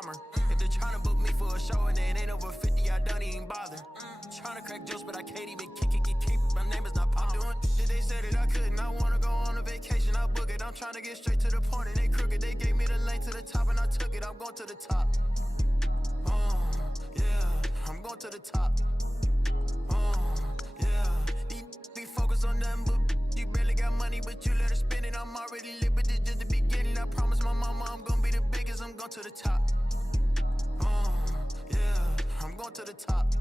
bomber. If they're trying to book me for a show and it ain't over 50, I don't even bother. Trying to crack jokes, but I can't even keep. My name is not Pop. Doing shit they said that I couldn't. I wanna go on a vacation, I'll book it. I'm trying to get straight to the point and they crooked. They gave me the lane to the top and I took it. I'm going to the top. Yeah, I'm going to the top. Yeah, these be focused on nothing but you barely got money, but you let her spend it. I'm already lit, but this just the beginning. I promise my mama I'm gonna be the biggest. I'm going to the top. Yeah, I'm going to the top.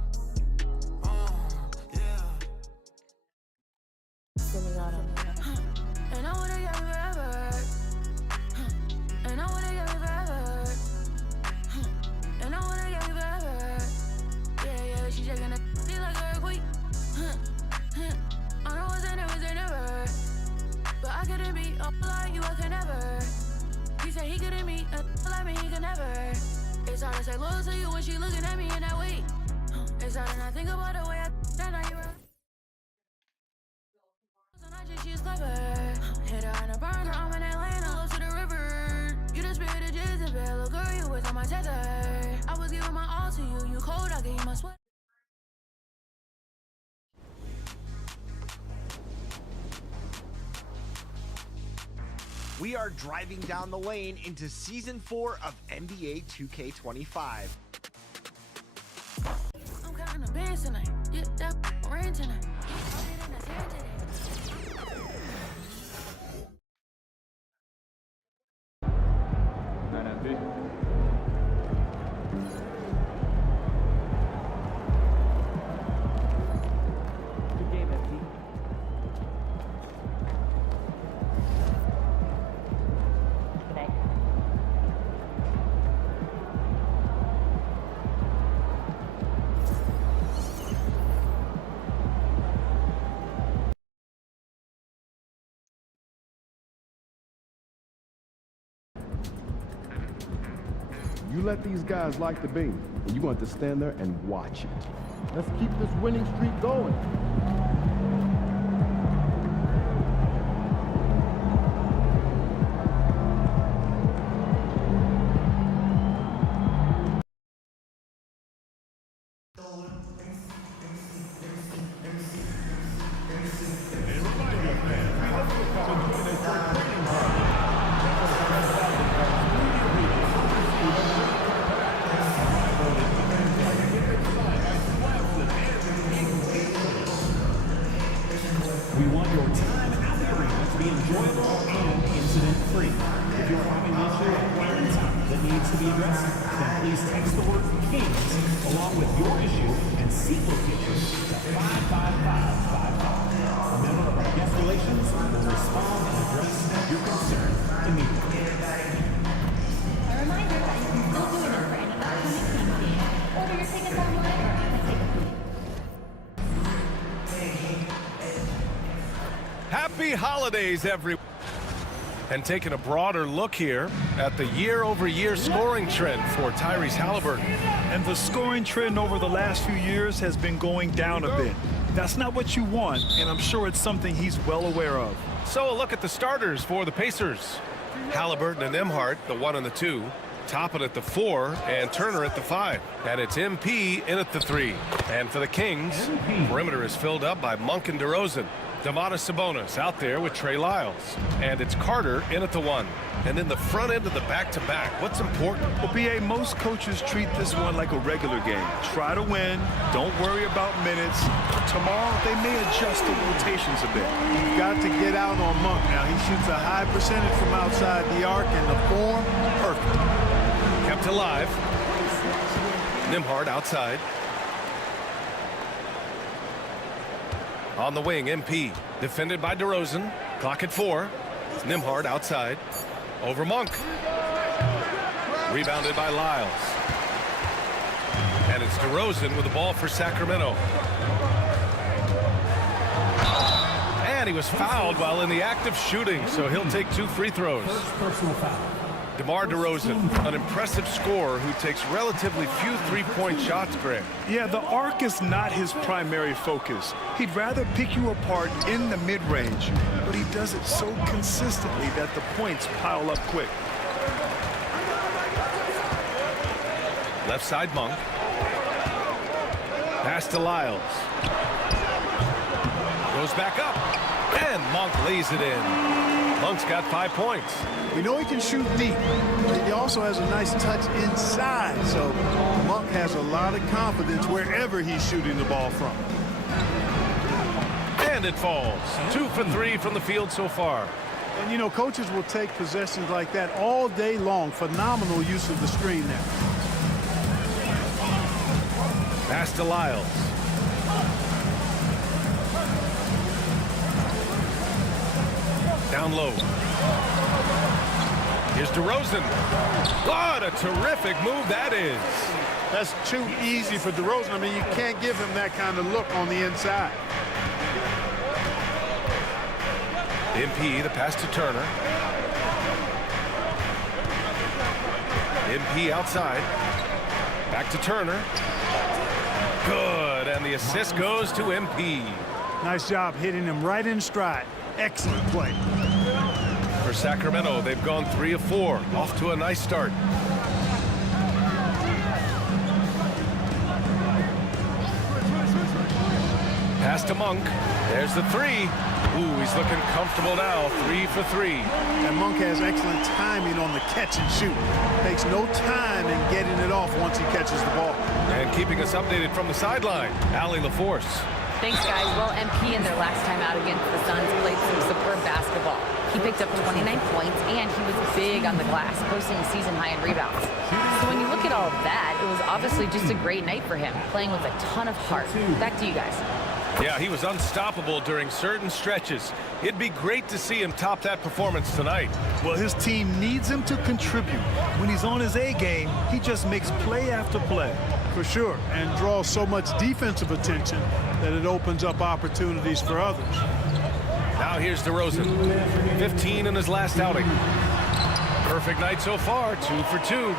And I wanna get forever. And I wanna get forever. And I wanna get forever. Yeah, she shaking that feel like a earthquake. I know what's in it, never. But I couldn't be up like you, I could never. He said he couldn't meet a like me, he could never. It's hard to say loyal to you when she looking at me in that way. It's hard to not think about the way I that night you were. She's clever. Hit her in a burger, I'm in Atlanta, close to the river. You the spirit of Jezebel, little girl, you was on my tether. I was giving my all to you, you cold, I gave you my sweat. We are driving down the lane into Season 4 of NBA 2K25. I'm counting the bands tonight, yeah, that rain tonight. I'll get in the tear today. You let these guys like the bait, and you're going to stand there and watch it. Let's keep this winning streak going. We want your time out there to be enjoyable and incident-free. If you're having an issue at any time that needs to be addressed, then please text the word KINGS along with your issue and seat location to 55555. A member of our guest relations will respond and address your concern immediately. A reminder that you can still join us for any upcoming Kings games. Order your tickets online or at the ticket booth. Happy holidays, everyone. And taking a broader look here at the year-over-year scoring trend for Tyrese Halliburton. And the scoring trend over the last few years has been going down a bit. That's not what you want, and I'm sure it's something he's well aware of. So a look at the starters for the Pacers. Halliburton and Nembhard, the 1 and the 2. Toppin at the 4 and Turner at the 5. And it's MP in at the 3. And for the Kings, perimeter is filled up by Monk and DeRozan. Domantas Sabonis out there with Trey Lyles. And it's Carter in at the 1. And then the front end of the back-to-back. What's important? Well, BA, most coaches treat this one like a regular game. Try to win. Don't worry about minutes. Tomorrow, they may adjust the rotations a bit. You've got to get out on Monk. Now, he shoots a high percentage from outside the arc, and the form, perfect. Kept alive. Nembhard outside. On the wing, MP. Defended by DeRozan. Clock at 4. Nembhard outside. Over Monk. Rebounded by Lyles. And it's DeRozan with the ball for Sacramento. And he was fouled while in the act of shooting, so he'll take 2 free throws. First personal foul. DeMar DeRozan, an impressive scorer who takes relatively few three-point shots, Greg. Yeah, the arc is not his primary focus. He'd rather pick you apart in the mid-range, but he does it so consistently that the points pile up quick. Left side, Monk. Pass to Lyles. Goes back up. And Monk lays it in. Monk's got 5 points. We know he can shoot deep, but he also has a nice touch inside. So Monk has a lot of confidence wherever he's shooting the ball from. And it falls. 2 for 3 from the field so far. And, you know, coaches will take possessions like that all day long. Phenomenal use of the screen there. Pass to Lyles. Down low. Here's DeRozan. What a terrific move that is. That's too easy for DeRozan. I mean, you can't give him that kind of look on the inside. MP, the pass to Turner. MP outside. Back to Turner. Good, and the assist goes to MP. Nice job hitting him right in stride. Excellent play. For Sacramento, they've gone 3 of 4. Off to a nice start. Pass to Monk. There's the 3. Ooh, he's looking comfortable now. 3 for 3. And Monk has excellent timing on the catch and shoot. Takes no time in getting it off once he catches the ball. And keeping us updated from the sideline, Allie LaForce. Thanks, guys. Well, MP in their last time out against the Suns played some superb basketball. He picked up 29 points, and he was big on the glass, posting a season-high in rebounds. So when you look at all of that, it was obviously just a great night for him, playing with a ton of heart. Back to you guys. Yeah, he was unstoppable during certain stretches. It'd be great to see him top that performance tonight. Well, his team needs him to contribute. When he's on his A game, he just makes play after play. For sure, and draws so much defensive attention that it opens up opportunities for others. Now here's DeRozan. 15 in his last outing. Perfect night so far, 2 for 2.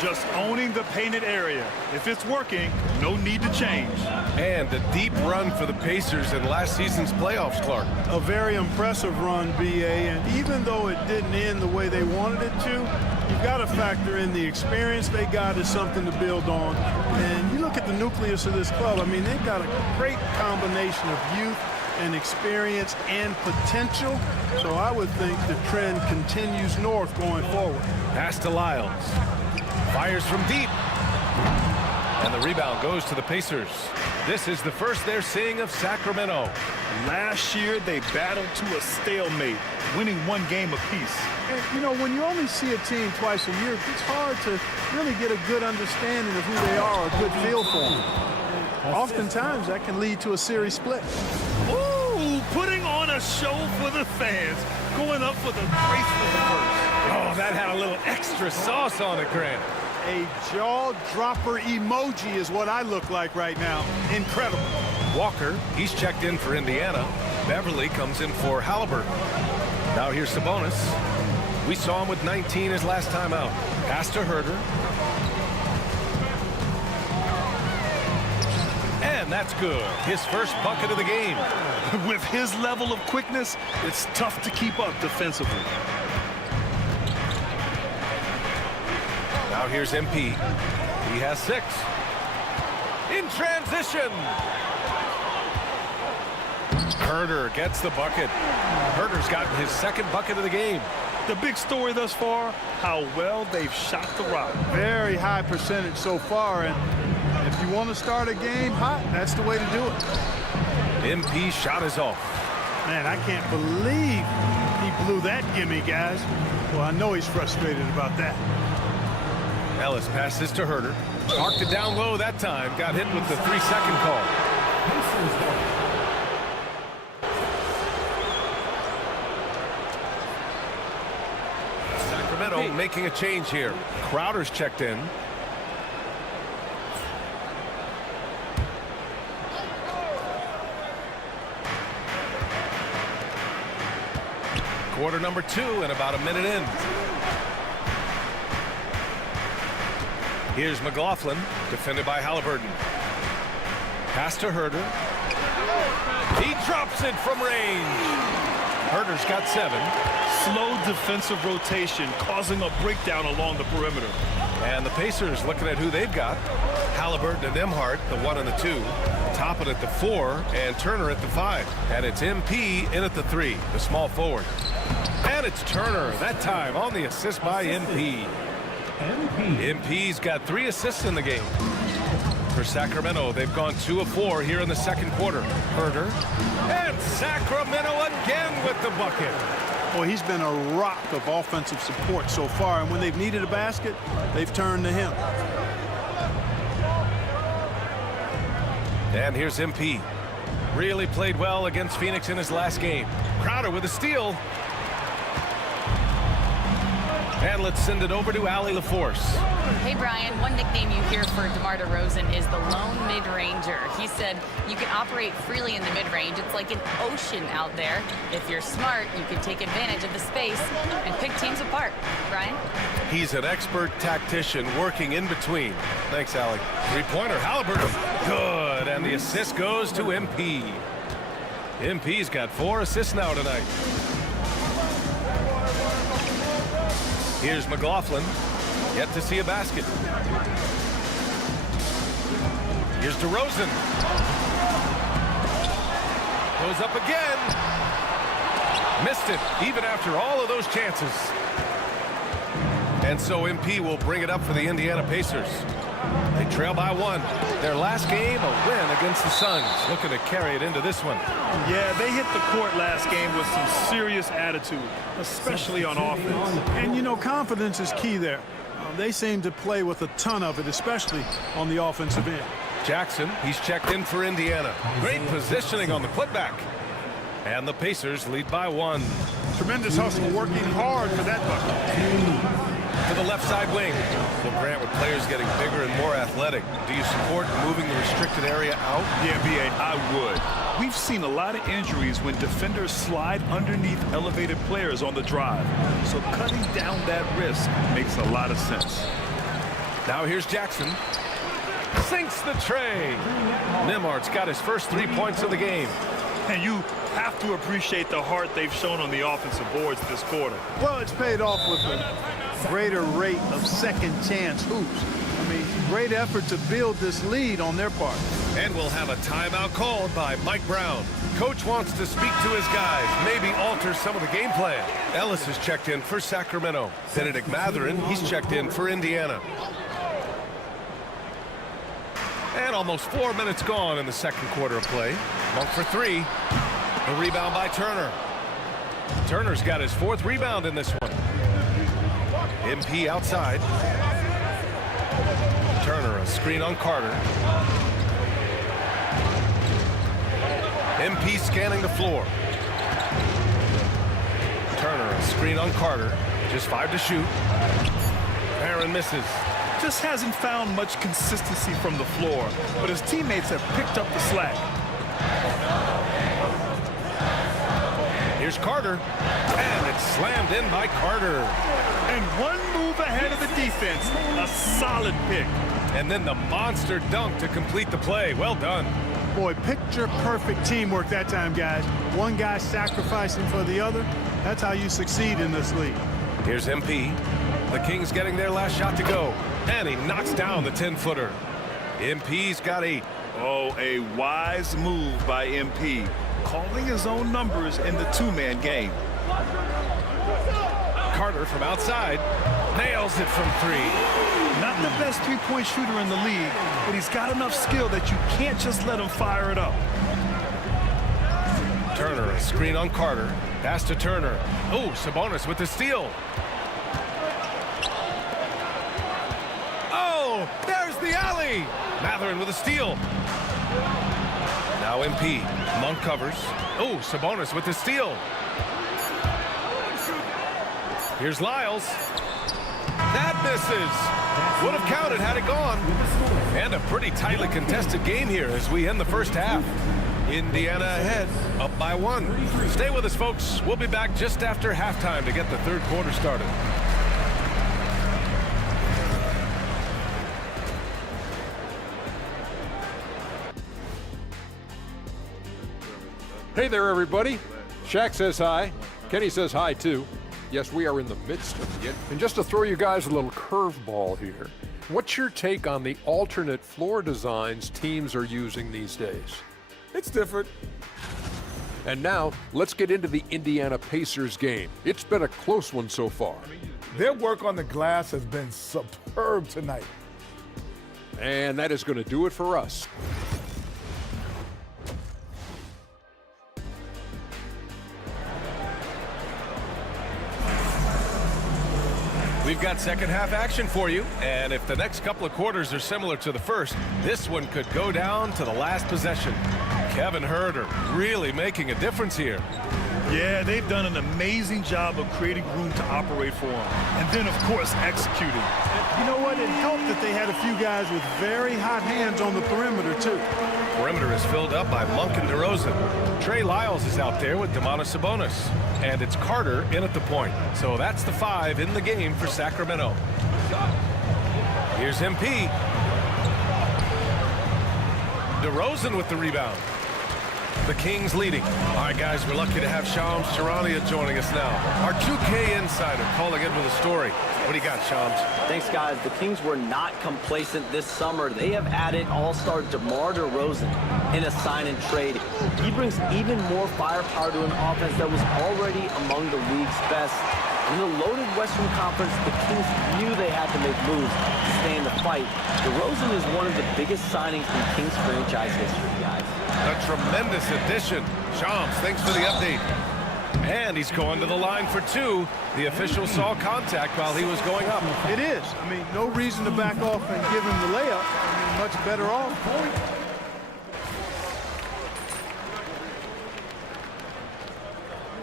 Just owning the painted area. If it's working, no need to change. And a deep run for the Pacers in last season's playoffs, Clark. A very impressive run, BA, and even though it didn't end the way they wanted it to, you've got to factor in the experience they got as something to build on. And you look at the nucleus of this club, I mean, they've got a great combination of youth and experience and potential. So I would think the trend continues north going forward. Pass to Lyles. Fires from deep. And the rebound goes to the Pacers. This is the first they're seeing of Sacramento. Last year, they battled to a stalemate, winning 1 game apiece. And, you know, when you only see a team twice a year, it's hard to really get a good understanding of who they are, a good feel for them. And oftentimes, that can lead to a series split. Ooh, putting on a show for the fans, going up for the graceful reverse. Oh, that had a little extra sauce on it, Grant. A jaw-dropper emoji is what I look like right now. Incredible. Walker, he's checked in for Indiana. Beverly comes in for Halliburton. Now here's Sabonis. We saw him with 19 his last time out. Pass to Herter. And that's good. His first bucket of the game. With his level of quickness, it's tough to keep up defensively. Now here's MP. He has 6. In transition. Herter gets the bucket. Herter's gotten his 2nd bucket of the game. The big story thus far, how well they've shot the rock. Very high percentage so far, and if you want to start a game hot, that's the way to do it. MP shot is off. Man, I can't believe he blew that gimme, guys. Well, I know he's frustrated about that. Ellis passes to Herter. Parked it down low that time. Got hit with the 3-second call. Sacramento making a change here. Crowder's checked in. Quarter number 2 and about a minute in. Here's McLaughlin, defended by Halliburton. Pass to Herter. He drops it from range. Herter's got 7. slow defensive rotation, causing a breakdown along the perimeter. And the Pacers looking at who they've got. Halliburton and Emhart, the 1 and the 2. Toppin at the 4 and Turner at the 5. And it's MP in at the 3, the small forward. And it's Turner, that time on the assist by MP. MP's got 3 assists in the game. For Sacramento, they've gone 2 of 4 here in the second quarter. Herter. And Sacramento again with the bucket. Well, he's been a rock of offensive support so far, and when they've needed a basket, they've turned to him. And here's MP. Really played well against Phoenix in his last game. Crowder with a steal. And let's send it over to Allie LaForce. Hey, Brian, one nickname you hear for DeMar DeRozan is the lone mid-ranger. He said you can operate freely in the mid-range. It's like an ocean out there. If you're smart, you can take advantage of the space and pick teams apart. Brian? He's an expert tactician working in between. Thanks, Allie. Three-pointer, Halliburton. Good, and the assist goes to MP. MP's got 4 assists now tonight. Here's McLaughlin. Yet to see a basket. Here's DeRozan. Goes up again. Missed it, even after all of those chances. And so MP will bring it up for the Indiana Pacers. They trail by 1. Their last game, a win against the Suns. Looking to carry it into this one. Yeah, they hit the court last game with some serious attitude, especially on offense. And, you know, confidence is key there. They seem to play with a ton of it, especially on the offensive end. Jackson, he's checked in for Indiana. Great positioning on the putback. And the Pacers lead by 1. Tremendous hustle, working hard for that bucket. To the left side wing. So Grant, with players getting bigger and more athletic, do you support moving the restricted area out? Yeah, B.A., I would. We've seen a lot of injuries when defenders slide underneath elevated players on the drive. So cutting down that risk makes a lot of sense. Now here's Jackson. Sinks the tray. Nembhard's got his first 3 points of the game. And you have to appreciate the heart they've shown on the offensive boards this quarter. Well, it's paid off with a greater rate of second chance hoops. I mean, great effort to build this lead on their part. And we'll have a timeout called by Mike Brown. Coach wants to speak to his guys, maybe alter some of the game plan. Ellis has checked in for Sacramento. Benedict Mathurin, he's checked in for Indiana. And almost 4 minutes gone in the second quarter of play. Monk for 3. The rebound by Turner. Turner's got his 4th rebound in this one. MP outside. Turner, a screen on Carter. MP scanning the floor. Turner, a screen on Carter. Just 5 to shoot. Aaron misses. Just hasn't found much consistency from the floor, but his teammates have picked up the slack. Here's Carter, and it's slammed in by Carter. And one move ahead of the defense, a solid pick. And then the monster dunk to complete the play. Well done. Boy, picture-perfect teamwork that time, guys. One guy sacrificing for the other. That's how you succeed in this league. Here's MP. The Kings getting their last shot to go. And he knocks down the 10-footer. MP's got 8. Oh, a wise move by MP, calling his own numbers in the 2-man game. Carter from outside nails it from 3. Not the best 3-point shooter in the league, but he's got enough skill that you can't just let him fire it up. Turner, a screen on Carter. Pass to Turner. Oh, Sabonis with the steal. Oh, there's the alley. Mathurin with a steal. Now MP. Monk covers. Oh, Sabonis with the steal. Here's Lyles. That misses. Would have counted had it gone. And a pretty tightly contested game here as we end the first half. Indiana ahead, up by 1. Stay with us, folks. We'll be back just after halftime to get the third quarter started. Hey there, everybody. Shaq says hi. Kenny says hi, too. Yes, we are in the midst of it. And just to throw you guys a little curveball here, what's your take on the alternate floor designs teams are using these days? It's different. And now, let's get into the Indiana Pacers game. It's been a close one so far. Their work on the glass has been superb tonight. And that is going to do it for us. We've got second half action for you, and if the next couple of quarters are similar to the first, this one could go down to the last possession. Kevin Huerter really making a difference here. Yeah, they've done an amazing job of creating room to operate for him. And then, of course, executing. You know what? It helped that they had a few guys with very hot hands on the perimeter, too. Perimeter is filled up by Monk and DeRozan. Trey Lyles is out there with Domantas Sabonis. And it's Carter in at the point. So that's the 5 in the game for Sacramento. Here's MP. DeRozan with the rebound. The Kings leading. All right, guys, we're lucky to have Shams Charania joining us now. Our 2K insider calling in with a story. What do you got, Shams? Thanks, guys. The Kings were not complacent this summer. They have added all-star DeMar DeRozan in a sign and trade. He brings even more firepower to an offense that was already among the league's best. In the loaded Western Conference, the Kings knew they had to make moves to stay in the fight. DeRozan is one of the biggest signings in Kings franchise history, guys. A tremendous addition. Shams, thanks for the update. And he's going to the line for 2. The official saw contact while he was going up. It is. I mean, no reason to back off and give him the layup. I mean, much better off.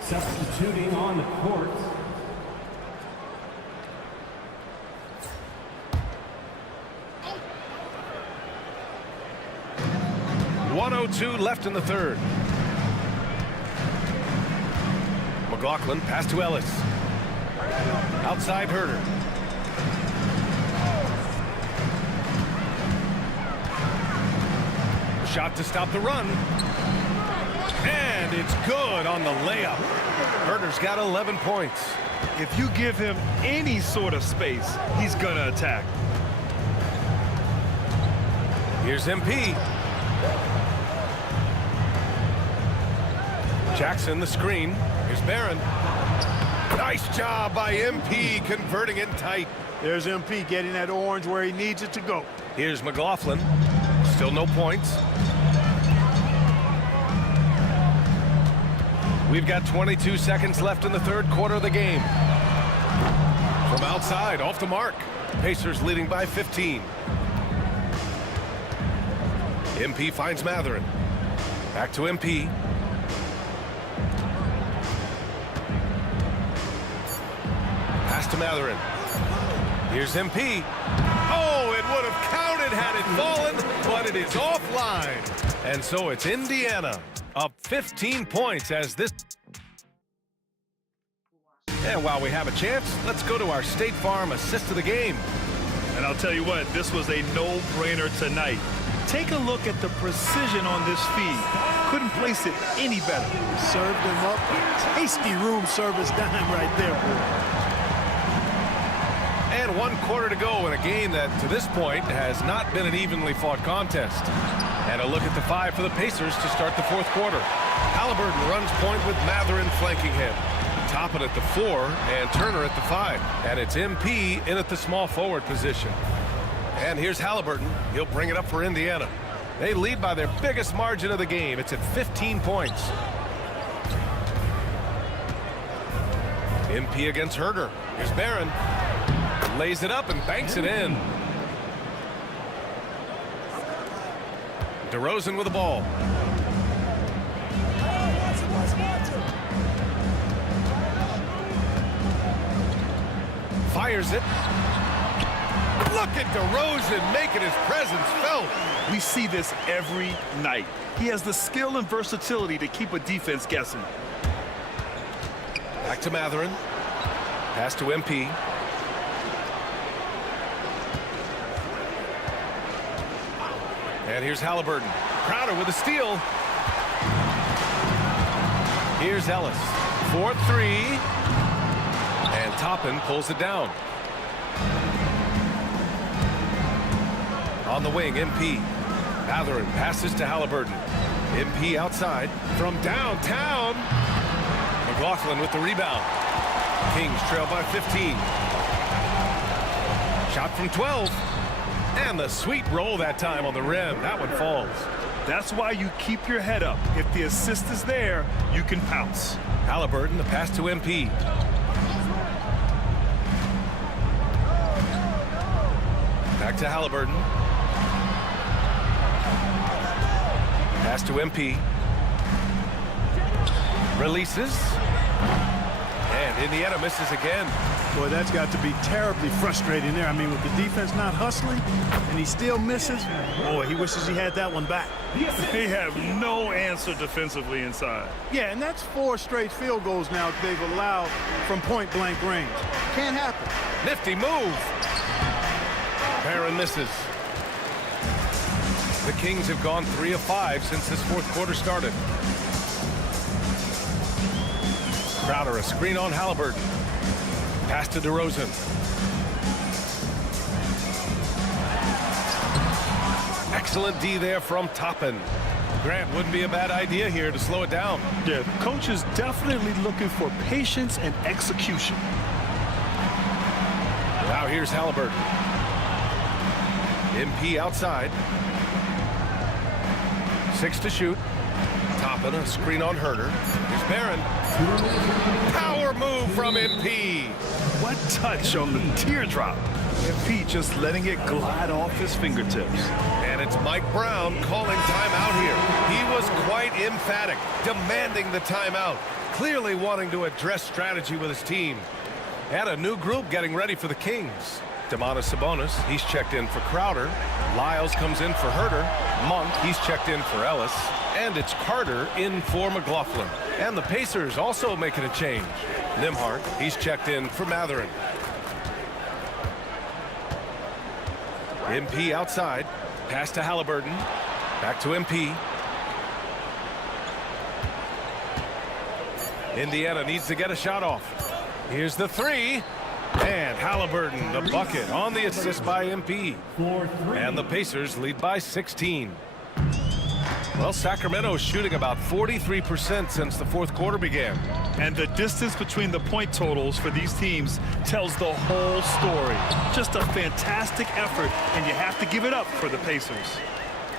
Substituting on the court. .102 left in the third. McLaughlin pass to Ellis. Outside Huerter. Shot to stop the run. And it's good on the layup. Huerter's got 11 points. If you give him any sort of space, he's going to attack. Here's MP. Jackson the screen. Here's Barron. Nice job by MP converting in tight. There's MP getting that orange where he needs it to go. Here's McLaughlin. Still no points. We've got 22 seconds left in the third quarter of the game. From outside, off the mark. Pacers leading by 15. MP finds Matherin. Back to MP. Pass to Matherin. Here's MP. Oh, it would have counted had it fallen, but it is offline. And so it's Indiana up 15 points as this. And while we have a chance, let's go to our State Farm assist of the game. And I'll tell you what, this was a no-brainer tonight. Take a look at the precision on this feed. Couldn't place it any better. Served him up. Tasty room service dime right there, boy. And 1 quarter to go in a game that, to this point, has not been an evenly fought contest. And a look at the 5 for the Pacers to start the fourth quarter. Halliburton runs point with Matherin flanking him. Toppin at the 4 and Turner at the 5. And it's MP in at the small forward position. And here's Halliburton. He'll bring it up for Indiana. They lead by their biggest margin of the game. It's at 15 points. MP against Huerter. Here's Barron. Lays it up and banks it in. DeRozan with the ball. Fires it. Look at DeRozan making his presence felt. We see this every night. He has the skill and versatility to keep a defense guessing. Back to Matherin. Pass to MP. And here's Halliburton. Crowder with a steal. Here's Ellis. 4-3. Toppin pulls it down. On the wing, MP. Mathurin passes to Halliburton. MP outside from downtown. McLaughlin with the rebound. Kings trail by 15. Shot from 12. And the sweet roll that time on the rim. That one falls. That's why you keep your head up. If the assist is there, you can pounce. Halliburton, the pass to MP. Back to Halliburton. Pass to MP. Releases. And Indiana misses again. Boy, that's got to be terribly frustrating there. I mean, with the defense not hustling and he still misses, boy, he wishes he had that one back. They have no answer defensively inside. Yeah, and that's 4 straight field goals now they've allowed from point-blank range. Can't happen. Nifty move. Barron misses. The Kings have gone 3 of 5 since this fourth quarter started. Crowder, a screen on Halliburton. Pass to DeRozan. Excellent D there from Toppin. Grant, wouldn't be a bad idea here to slow it down. Yeah, coach is definitely looking for patience and execution. Now here's Halliburton. MP outside. 6 to shoot. Toppin, a screen on Herter. Here's Barron. Power move from MP. What touch on the teardrop. MP just letting it glide off his fingertips. And it's Mike Brown calling timeout here. He was quite emphatic, demanding the timeout, clearly wanting to address strategy with his team. And a new group getting ready for the Kings. Domantas Sabonis, he's checked in for Crowder. Lyles comes in for Herter. Monk, he's checked in for Ellis. And it's Carter in for McLaughlin. And the Pacers also making a change. Nembhard, he's checked in for Mathurin. MP outside. Pass to Halliburton. Back to MP. Indiana needs to get a shot off. Here's the 3. And Halliburton, the bucket on the assist by MP. And the Pacers lead by 16. Well, Sacramento is shooting about 43% since the fourth quarter began. And the distance between the point totals for these teams tells the whole story. Just a fantastic effort, and you have to give it up for the Pacers.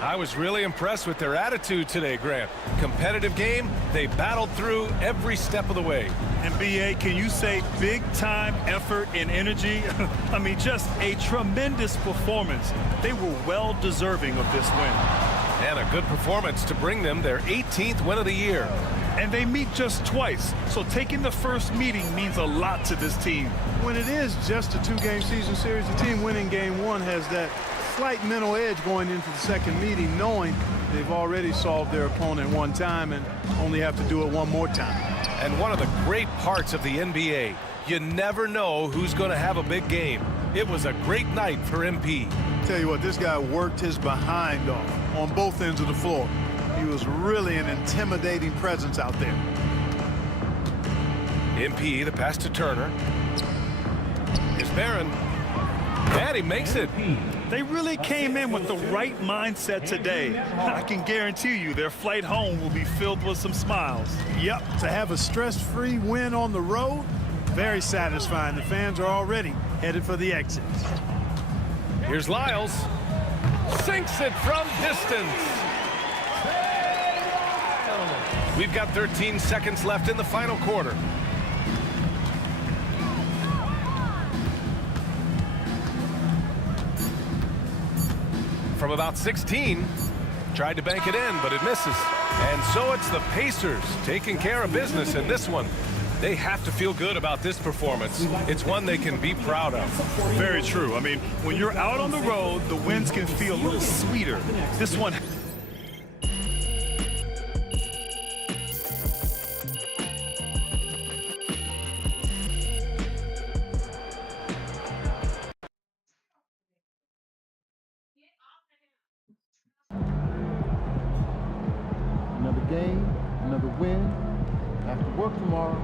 I was really impressed with their attitude today, Grant. Competitive game, they battled through every step of the way. And BA, can you say big time effort and energy? I mean, just a tremendous performance. They were well deserving of this win. And a good performance to bring them their 18th win of the year. And they meet just twice, so taking the first meeting means a lot to this team. When it is just a 2-game season series, the team winning game 1 has that slight mental edge going into the second meeting, knowing they've already solved their opponent one time and only have to do it one more time. And one of the great parts of the NBA, you never know who's going to have a big game. It was a great night for MP. Tell you what, this guy worked his behind off on both ends of the floor. He was really an intimidating presence out there. MP, the pass to Turner. Here's Barron. And he makes it. They really came in with the right mindset today. I can guarantee you their flight home will be filled with some smiles. Yep, to have a stress-free win on the road, very satisfying. The fans are already headed for the exit. Here's Lyles. Sinks it from distance. We've got 13 seconds left in the final quarter. From about 16, tried to bank it in, but it misses. And so it's the Pacers taking care of business in this one. They have to feel good about this performance. It's one they can be proud of. Very true. I mean, when you're out on the road, the wins can feel a little sweeter. This one... Another game, another win. After work tomorrow,